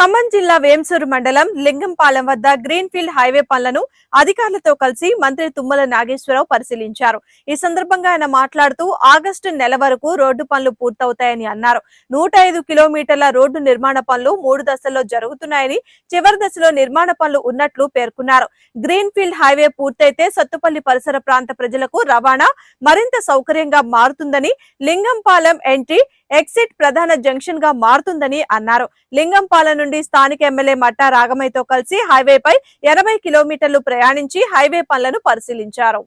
ఖమ్మం జిల్లా వేంసూరు మండలం లింగంపాలెం వద్ద గ్రీన్ ఫీల్డ్ హైవే పనులను అధికారులతో కలిసి మంత్రి తుమ్మల నాగేశ్వరరావు పరిశీలించారు. ఈ సందర్భంగా ఆయన మాట్లాడుతూ ఆగస్టు నెల వరకు రోడ్డు పనులు పూర్తవుతాయని అన్నారు. నూట ఐదు కిలోమీటర్ల రోడ్డు నిర్మాణ పనులు మూడు దశల్లో జరుగుతున్నాయని చివరి దశలో నిర్మాణ పనులు ఉన్నట్లు పేర్కొన్నారు. గ్రీన్ ఫీల్డ్ హైవే పూర్తయితే సత్తుపల్లి పరిసర ప్రాంత ప్రజలకు రవాణా మరింత సౌకర్యంగా మారుతుందని లింగంపాలెం ఎంట్రీ ఎగ్జిట్ ప్రధాన జంక్షన్గా మారుతుందని అన్నారు. లింగంపాల నుండి స్థానిక ఎమ్మెల్యే మట్టా రాగమయ్యతో కలిసి హైవేపై ఎనభై కిలోమీటర్లు ప్రయాణించి హైవే పనులను పరిశీలించారు.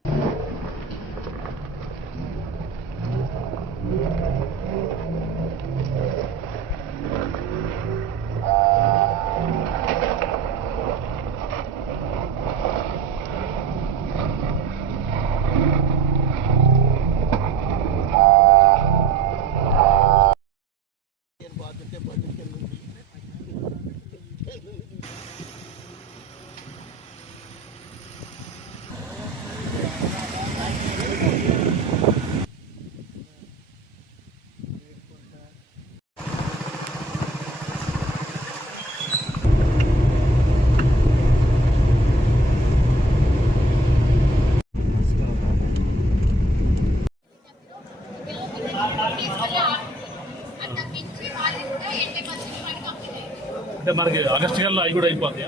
అంటే మనకి ఆగస్ట్ కల్లా అవి కూడా అయిపోతాయి?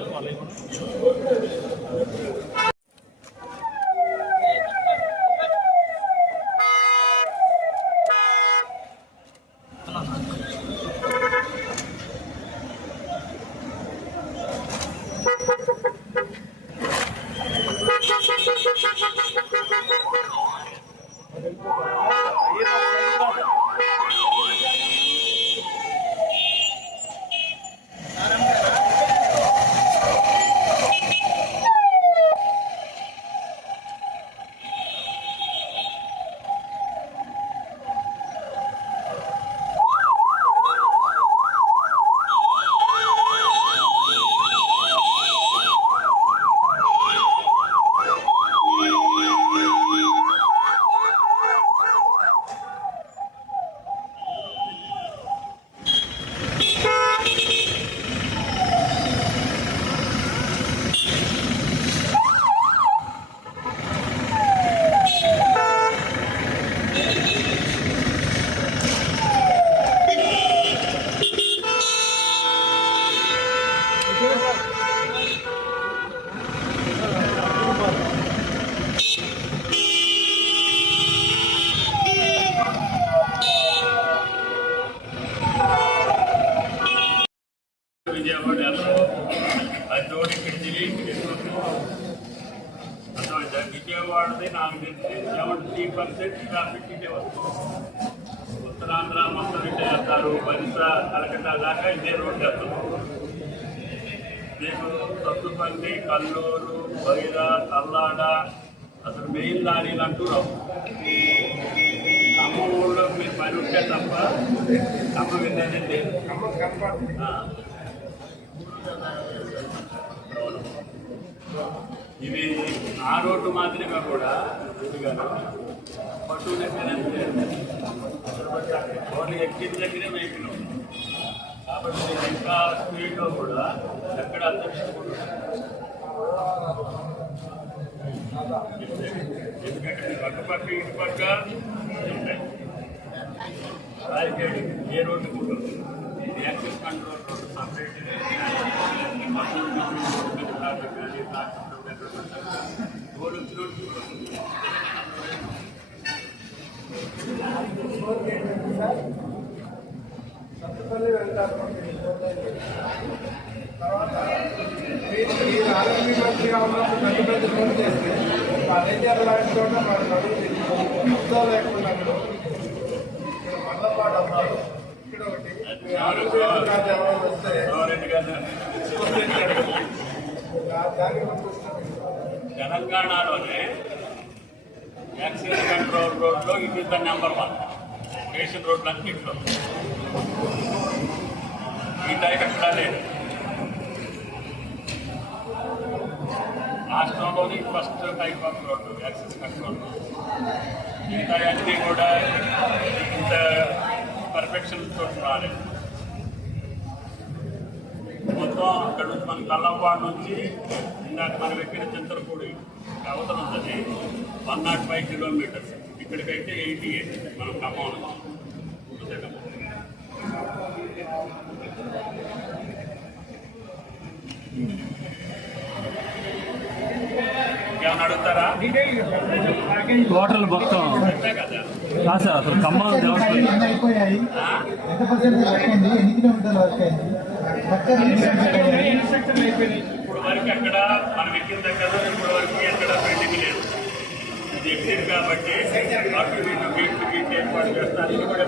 ఇక్కడ తిరిగి అర్థమైందా విజయవాడది నాకు తెలిసి సెవెంటీ పర్సెంట్ ట్రాఫిక్ ఇదే వస్తుంది ఉత్తరాంధ్ర మొత్తం ఇటే వెళ్తారు బరిస కలకత్తా దాకా ఇదే రోడ్ వెళ్తాం మీకు సత్తుపల్లి కల్లూరు బైర కల్లాడ అసలు మెయిన్ లారీలు అంటూ రావు అమ్మ ఊళ్ళో మీరు పని ఉంటే తప్ప అమ్మ విన్నది లేదు. ఇవి ఆ రోడ్డు మాత్రమే కూడా ఇదిగాను పశువు దగ్గర రోడ్డు ఎక్కిన దగ్గరే వెహికల్ కాబట్టి మీకు ఇంకా స్పీడ్లో కూడా ఎక్కడ అంతరించకూడదు ఎందుకంటే అటుపక్క ఇటుపక్క ఉంటాయి రాజకీయ ఏ రోడ్డు కూడా ఇది యాక్సిస్ కంట్రోల్ రోడ్డు సపరేట్ కానీ రోడ్డు సత్తుపల్లి వెళ్తారు తర్వాత మీరు మీరు మంత్రిగా ఉన్నప్పుడు పెద్ద పెద్ద ఫోన్ చేస్తే చోట మన లేకుండా ఇక్కడ మల్లపాడు అమ్మాయి ఇక్కడ ఒకటి మీ వస్తే తెలంగాణలోనే యాక్సిడెంట్ కంట్రోల్ రోడ్లో it is the number one. Station రోడ్లు అన్నింటిలో. ఈ టైప్ ఎక్కడా లేదు. రాష్ట్రంలోని first type of road access control మిగతా అన్నీ కూడా ఇంత పర్ఫెక్షన్ తోటి రాలేదు. అక్కడ నుంచి మన కల్లంపాడు నుంచి ఇందాక మనం ఎక్కిన చింతలపూడి అవతల ఉంటుంది. One not five kilometres. ఇక్కడికైతే ఎయిటీ ఎయిట్ మనం ఖమ్మం టోటల్ మొత్తం. కదా. సార్ అసలు ఖమ్మం ఎంత పర్సెంట్ వర్క్ ఎన్ని కిలోమీటర్లు వర్క్ అయింది? వర్క్ అయింది? ఇప్పుడు వరకు అక్కడ మనం ఎక్కిన దగ్గర ఇప్పుడు వరకు ఎక్కడ పెండింగ్ లేదు ఇది ఎక్కింది కాబట్టి అటు ఇటు గేట్లు గీట్ ఏర్పాటు చేస్తారు ఇది కూడా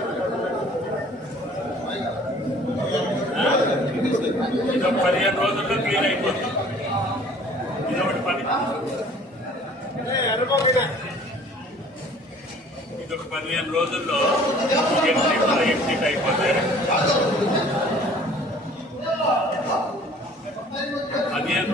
ఇది ఒక పదిహేను రోజుల్లో క్లియర్ అయిపోతుంది ఇది ఒకటి పని ఇది ఒక పదిహేను రోజుల్లో ఎగ్జిట్ ఎగ్జిట్ అయిపోతాయి పదిహేను రోజులలో ఇది పూర్తి చేసుకుంటున్నాం మిగతా రెండింటి కూడా జూన్లో అయిపోతాను జూన్ ఆఖరికి మీ బ్యాగ్ మీ జనవరిలో పెండింగ్ ఉండదు అంతేనా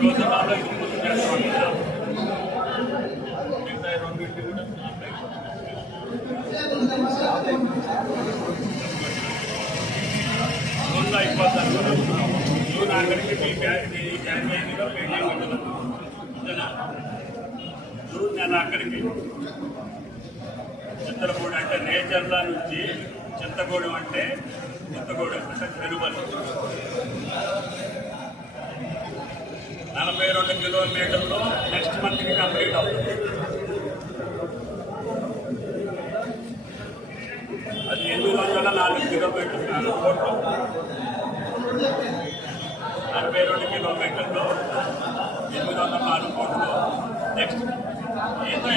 జూన్ నెల ఆఖరికి చింతలగూడ అంటే నేచర్ల నుంచి చింతగూడెం అంటే చింతగూడెం అంటే పెరుమల నలభై రెండు కిలోమీటర్లు నెక్స్ట్ మంత్కి కంప్లీట్ అవుతుంది. అది ఎనిమిది వందల నాలుగు కిలోమీటర్లు. నలభై రెండు కిలోమీటర్లు ఎనిమిది వందల నాలుగు కోట్లు. నెక్స్ట్ ఏంటో